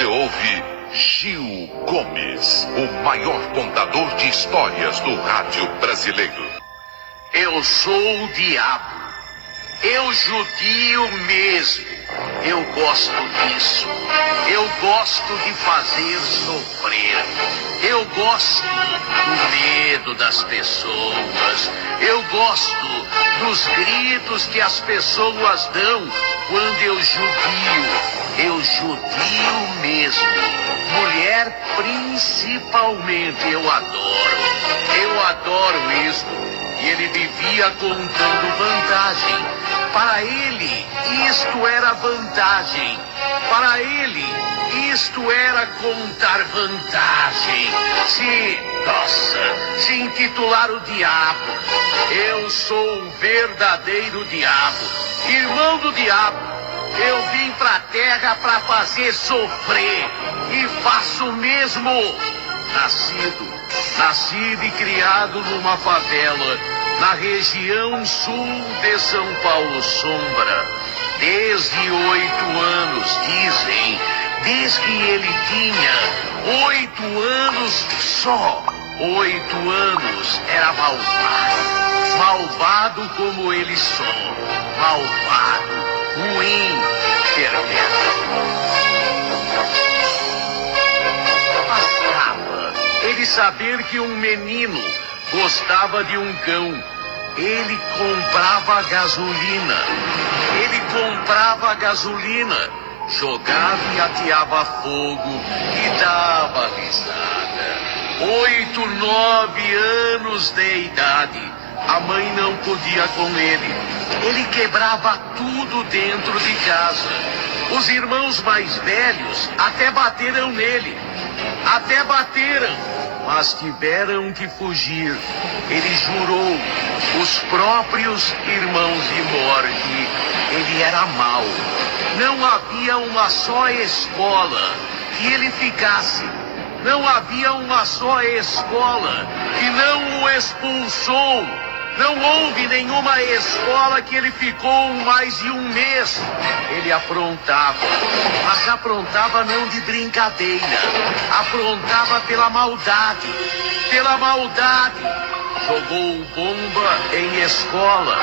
você ouve Gil Gomes, o maior contador de histórias do rádio brasileiro. Eu sou o diabo. Eu judio mesmo. Eu gosto disso. Eu gosto de fazer sofrer. Eu gosto do medo das pessoas. Eu gosto dos gritos que as pessoas dão quando eu judio. Eu judio mesmo. Mulher principalmente eu adoro. Eu adoro isso. E ele vivia contando vantagem. Para ele, isto era vantagem. Para ele, isto era contar vantagem. Se intitular o diabo. Eu sou o verdadeiro diabo. Irmão do diabo. Eu vim pra terra pra fazer sofrer. E faço mesmo. Nascido e criado numa favela, na região sul de São Paulo Sombra. Desde 8 anos, dizem, desde que ele tinha 8 anos só. 8 anos, era malvado. Malvado como ele só. Malvado, ruim, perverso. Ele saber que um menino gostava de um cão. Ele comprava gasolina. Jogava e ateava fogo e dava risada. 8, 9 anos de idade. A mãe não podia com ele. Ele quebrava tudo dentro de casa. Os irmãos mais velhos até bateram nele. Mas tiveram que fugir. Ele jurou os próprios irmãos de morte. Ele era mau. Não havia uma só escola que ele ficasse. Não havia uma só escola que não o expulsou. Não houve nenhuma escola que ele ficou mais de um mês. Ele aprontava, mas aprontava não de brincadeira. Aprontava pela maldade. Jogou bomba em escola.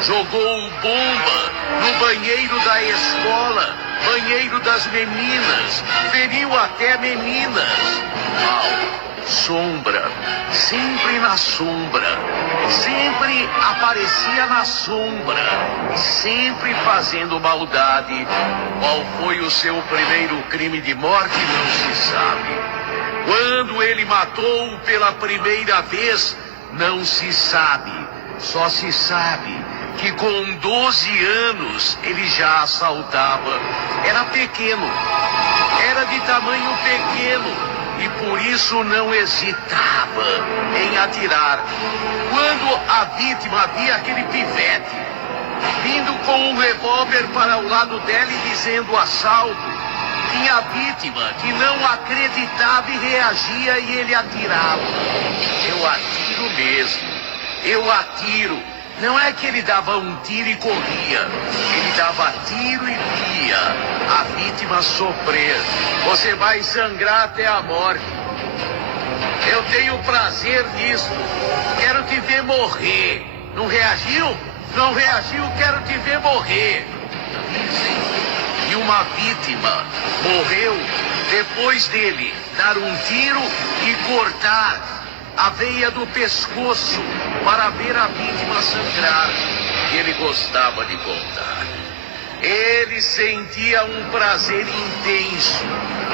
Jogou bomba no banheiro da escola. Banheiro das meninas. Feriu até meninas. Mal. Sombra, sempre na sombra, sempre aparecia na sombra, sempre fazendo maldade. Qual foi o seu primeiro crime de morte não se sabe. Quando ele matou pela primeira vez, não se sabe. Só se sabe que com 12 anos ele já assaltava. Era pequeno, era de tamanho pequeno. E por isso não hesitava em atirar. Quando a vítima via aquele pivete vindo com um revólver para o lado dela e dizendo assalto, tinha a vítima que não acreditava e reagia e ele atirava. Eu atiro mesmo. Eu atiro. Não é que ele dava um tiro e corria. Ele dava tiro e via a vítima sofrer. Você vai sangrar até a morte. Eu tenho prazer nisso. Quero te ver morrer. Não reagiu? Não reagiu, quero te ver morrer. Dizem que uma vítima morreu depois dele dar um tiro e cortar a veia do pescoço para ver a vítima sangrar. E ele gostava de contar. Ele sentia um prazer intenso.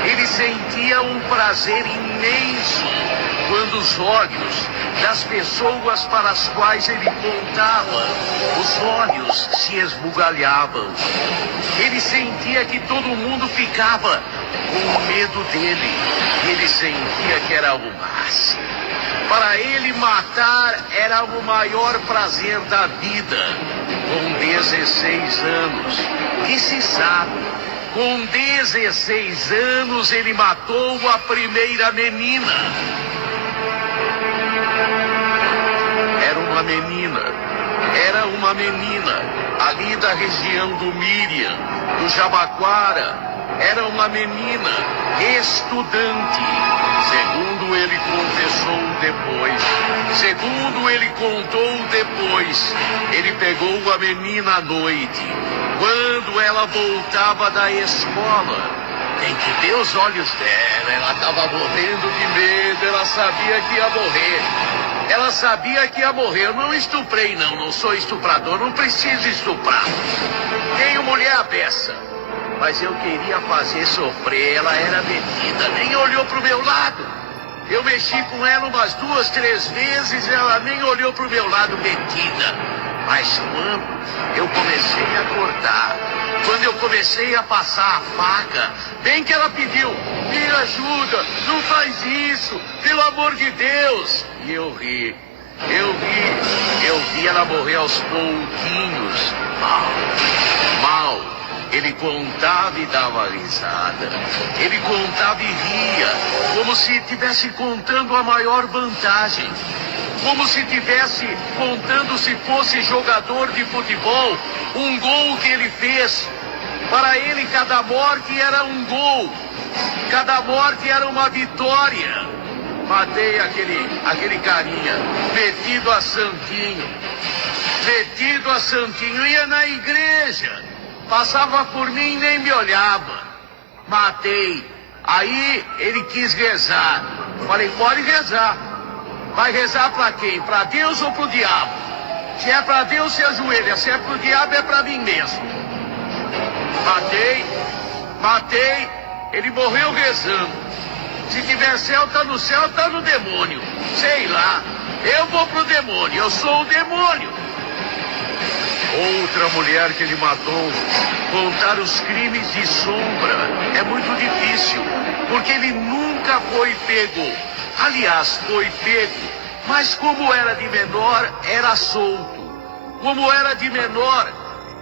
Ele sentia um prazer imenso quando os olhos das pessoas para as quais ele contava, os olhos se esbugalhavam. Ele sentia que todo mundo ficava com medo dele. Ele sentia que era o máximo. Para ele matar era o maior prazer da vida. Com 16 anos, que se sabe, com 16 anos ele matou a primeira menina. Era uma menina ali da região do Miriam, do Jabaquara. era uma menina estudante. Segundo ele confessou depois, segundo ele contou depois, ele pegou a menina à noite, quando ela voltava da escola. Tem que ver os olhos dela, ela estava morrendo de medo, ela sabia que ia morrer. Ela sabia que ia morrer. Eu não estuprei, não sou estuprador, não preciso estuprar. Tenho mulher à beça. Mas eu queria fazer sofrer, ela era metida, nem olhou pro meu lado. Eu mexi com ela umas 2, 3 vezes, ela nem olhou pro meu lado, metida. Mas quando eu comecei a cortar, quando eu comecei a passar a faca, bem que ela pediu, me ajuda, não faz isso, pelo amor de Deus. E eu vi ela morrer aos pouquinhos, mal. Ele contava e dava risada. Ele contava e ria, como se estivesse contando a maior vantagem. Como se estivesse contando, se fosse jogador de futebol, um gol que ele fez. Para ele, cada morte era um gol. Cada morte era uma vitória. Matei aquele carinha, metido a santinho. Metido a santinho, ia na igreja. Passava por mim e nem me olhava. Matei. Aí ele quis rezar. Falei, pode rezar. Vai rezar pra quem? Pra Deus ou pro diabo? Se é pra Deus, se ajoelha. Se é pro diabo, é pra mim mesmo. Matei. Ele morreu rezando. Se tiver céu, tá no céu, tá no demônio. Sei lá. Eu vou pro demônio. Eu sou o demônio. Outra mulher que ele matou. Contar os crimes de Sombra é muito difícil, porque ele nunca foi pego. Aliás, foi pego, mas como era de menor, era solto. Como era de menor,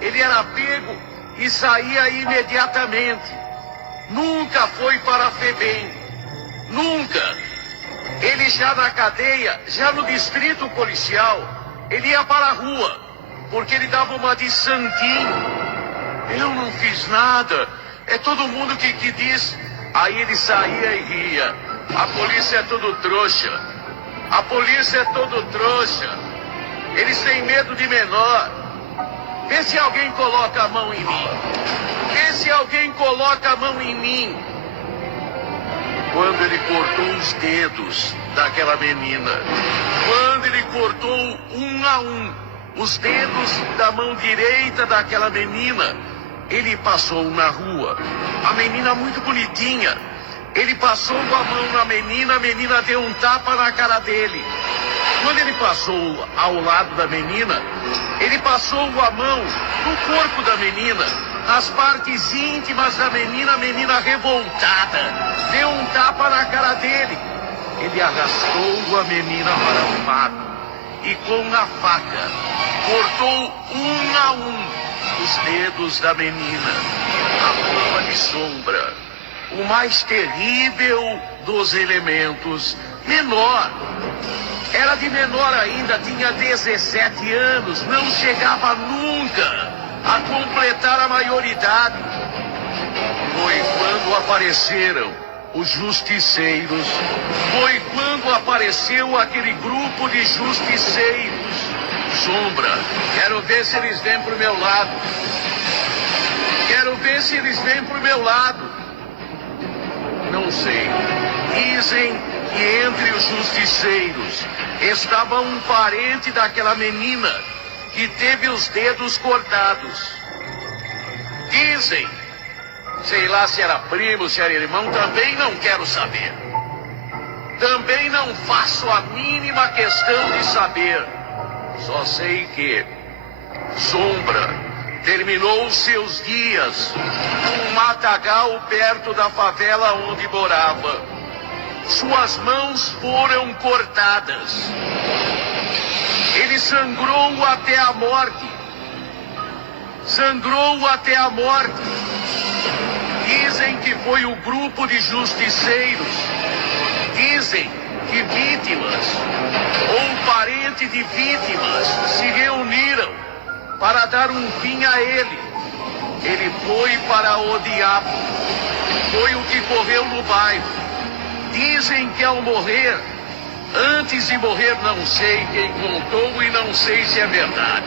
ele era pego e saía imediatamente. Nunca foi para a FEBEM. Nunca. Ele já na cadeia, já no distrito policial, ele ia para a rua. Porque ele dava uma de santinho. Eu não fiz nada. É todo mundo que diz. Aí ele saía e ria. A polícia é todo trouxa. A polícia é todo trouxa. Eles têm medo de menor. Vê se alguém coloca a mão em mim. Vê se alguém coloca a mão em mim. Quando ele cortou os dedos daquela menina. Quando ele cortou um a um os dedos da mão direita daquela menina, ele passou na rua. A menina muito bonitinha. Ele passou a mão na menina, a menina deu um tapa na cara dele. Quando ele passou ao lado da menina, ele passou a mão no corpo da menina, nas partes íntimas da menina, a menina revoltada, deu um tapa na cara dele. Ele arrastou a menina para o mato e com a faca cortou um a um os dedos da menina. A forma de Sombra, o mais terrível dos elementos, menor. Era de menor ainda, tinha 17 anos, não chegava nunca a completar a maioridade. Foi quando apareceram os justiceiros, foi quando apareceu aquele grupo de justiceiros. Sombra, quero ver se eles vêm pro meu lado. Quero ver se eles vêm pro meu lado. Não sei. Dizem que entre os justiceiros estava um parente daquela menina que teve os dedos cortados. Dizem. Sei lá se era primo, se era irmão, também não quero saber. Também não faço a mínima questão de saber. Só sei que Sombra terminou seus dias num matagal perto da favela onde morava. Suas mãos foram cortadas. Ele sangrou até a morte. Sangrou até a morte. Dizem que foi o grupo de justiceiros. Dizem que vítimas ou parentes de vítimas se reuniram para dar um fim a ele. Ele foi para o diabo. Foi o que correu no bairro. Dizem que ao morrer, antes de morrer, não sei quem contou e não sei se é verdade.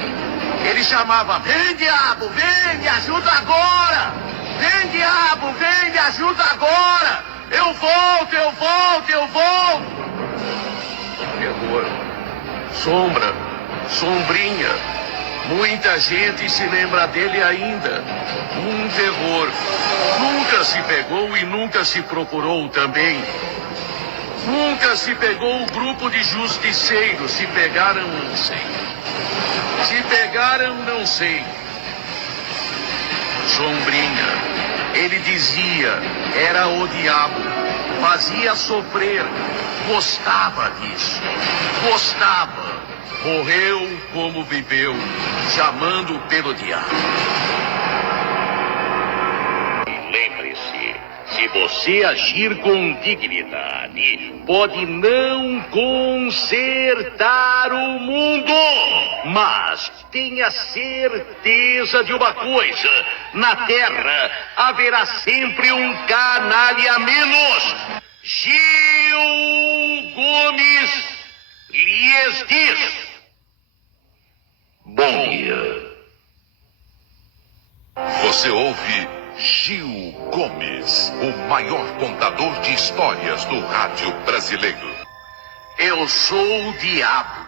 Ele chamava: vem diabo, vem, me ajuda agora! Vem diabo, vem, me ajuda agora! Eu volto, eu volto, eu volto! Terror, sombra, sombrinha. Muita gente se lembra dele ainda. Um terror. Nunca se pegou e nunca se procurou também. Nunca se pegou o grupo de justiceiros. Se pegaram, não sei. Se pegaram, não sei. Sombrinha. Ele dizia, era o diabo. Fazia sofrer. Gostava disso. Gostava. Morreu como viveu, chamando pelo diabo. Lembre-se, se você agir com dignidade, pode não consertar o mundo, mas tenha certeza de uma coisa: na Terra haverá sempre um canalha a menos. Gil Gomes lhes diz: bom dia. Você ouve Gil Gomes, o maior contador de histórias do rádio brasileiro. Eu sou o diabo.